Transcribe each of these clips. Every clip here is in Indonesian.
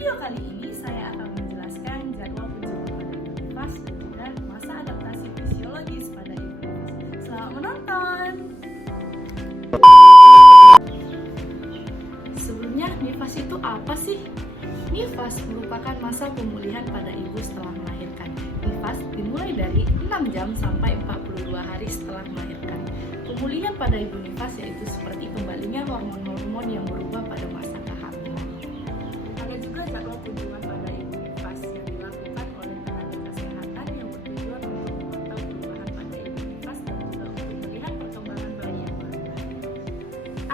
video kali ini saya akan menjelaskan jadwal kunjungan pada ibu nifas dan juga masa adaptasi fisiologis pada ibu nifas. Selamat menonton! Sebelumnya, nifas itu apa sih? Nifas merupakan masa pemulihan pada ibu setelah melahirkan. Nifas dimulai dari 6 jam sampai 42 hari setelah melahirkan. Pemulihan pada ibu nifas yaitu seperti kembalinya hormon-hormon yang berubah pada masa kehamilan. Ada juga jadwal kunjungan pada ibu nifas yang dilakukan oleh tenaga kesehatan yang bertujuan untuk memantau perubahan pada ibu nifas dan juga untuk melihat perkembangan bayi yang baru.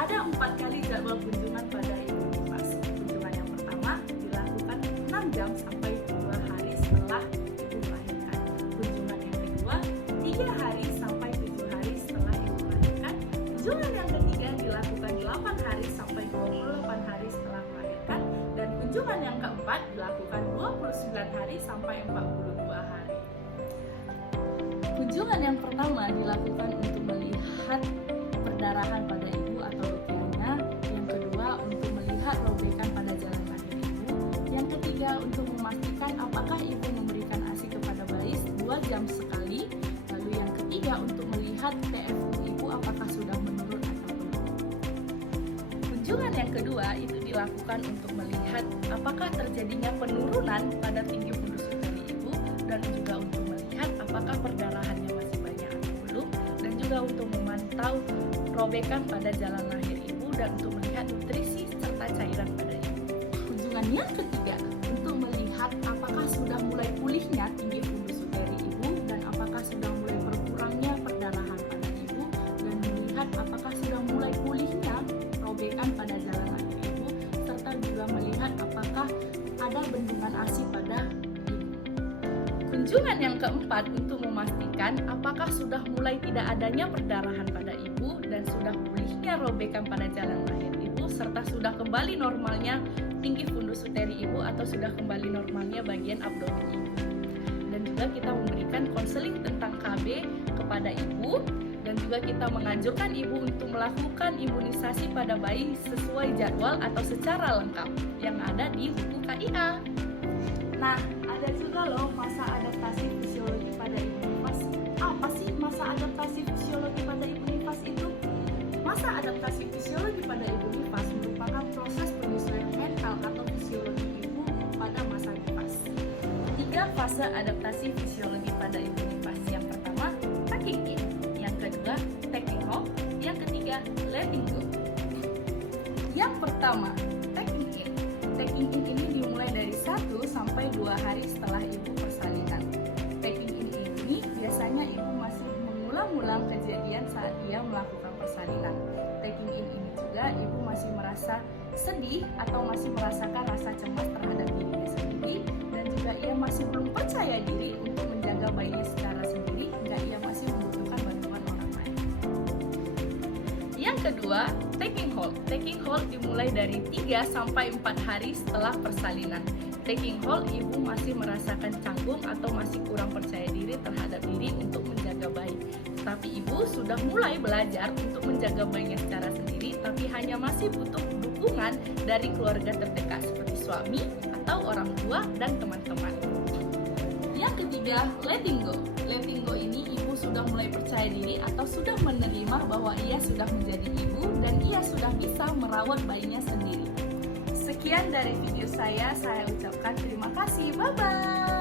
Ada 4 kali jadwal kunjungan pada ibu nifas. Kunjungan yang pertama dilakukan 6 jam sampai 2 hari setelah ibu melahirkan. Kunjungan yang kedua 3 hari sampai 7 hari setelah ibu melahirkan. Kunjungan yang ketiga dilakukan 8 hari sampai 28 hari setelah melahirkan. Dan kunjungan yang keempat dilakukan 29 hari sampai 42 hari. Kunjungan yang pertama dilakukan untuk melihat perdarahan pada ibu atau leukemia. Yang kedua untuk melihat robekan pada jalan lahir ibu. Yang ketiga untuk memastikan apakah ibu memberikan ASI kepada bayi 2 jam sekali. Lalu yang ketiga untuk melihat TFU ibu apakah sudah menurun atau belum. Kunjungan yang kedua itu dilakukan untuk melihat apakah terjadinya penurunan pada tinggi fundus utari ibu dan juga untuk melihat apakah perdarahannya masih banyak atau belum dan juga untuk memantau robekan pada jalan lahir ibu dan untuk melihat nutrisi serta cairan pada ibu. Kunjungan yang ketiga untuk melihat apakah sudah mulai pulihnya tinggi fundus utari ibu dan apakah sudah mulai berkurangnya perdarahan pada ibu dan melihat apakah sudah mulai pulihnya robekan pada jalan lahir ibu serta juga melihat apakah ada bendungan ASI pada ibu. Kunjungan yang keempat untuk memastikan apakah sudah mulai tidak adanya perdarahan pada ibu dan sudah pulihnya robekan pada jalan lahir ibu serta sudah kembali normalnya tinggi fundus uteri ibu atau sudah kembali normalnya bagian abdomen ibu. Dan juga kita memberikan konseling tentang KB kepada ibu dan juga kita menganjurkan ibu untuk melakukan imunisasi pada bayi sesuai jadwal atau secara lengkap yang ada di buku KIA. Nah, ada juga loh masa adaptasi fisiologi pada ibu nifas. Apa sih masa adaptasi fisiologi pada ibu nifas itu? Masa adaptasi fisiologi pada ibu nifas merupakan proses penyesuaian mental atau fisiologi ibu pada masa nifas. 3 fase adaptasi fisiologi pada ibu nifas. Yang pertama, taking in. Yang kedua, taking off. Yang ketiga, letting go. Yang pertama, taking in. Taking in ini dimulai dari 1 sampai 2 hari setelah ibu persalinan. Taking in ini biasanya ibu masih mengulang-ulang kejadian saat ia melakukan persalinan. Taking in ini juga ibu masih merasa sedih atau masih merasakan rasa cemas terhadap dirinya sendiri dan juga ia masih belum percaya diri untuk menjaga bayinya secara sendiri hingga ia masih membutuhkan bantuan orang lain. Yang kedua, taking hold. Taking hold dimulai dari 3 sampai 4 hari setelah persalinan. Taking hold, ibu masih merasakan canggung atau masih kurang percaya diri terhadap diri untuk menjaga bayi. Tapi ibu sudah mulai belajar untuk menjaga bayinya secara sendiri, tapi hanya masih butuh dukungan dari keluarga terdekat seperti suami atau orang tua dan teman-teman. Yang ketiga, letting go. Letting go ini ibu sudah mulai percaya diri atau sudah menerima bahwa ia sudah menjadi ibu dan ia sudah bisa merawat bayinya sendiri. Sekian dari video saya ucapkan terima kasih. Bye-bye.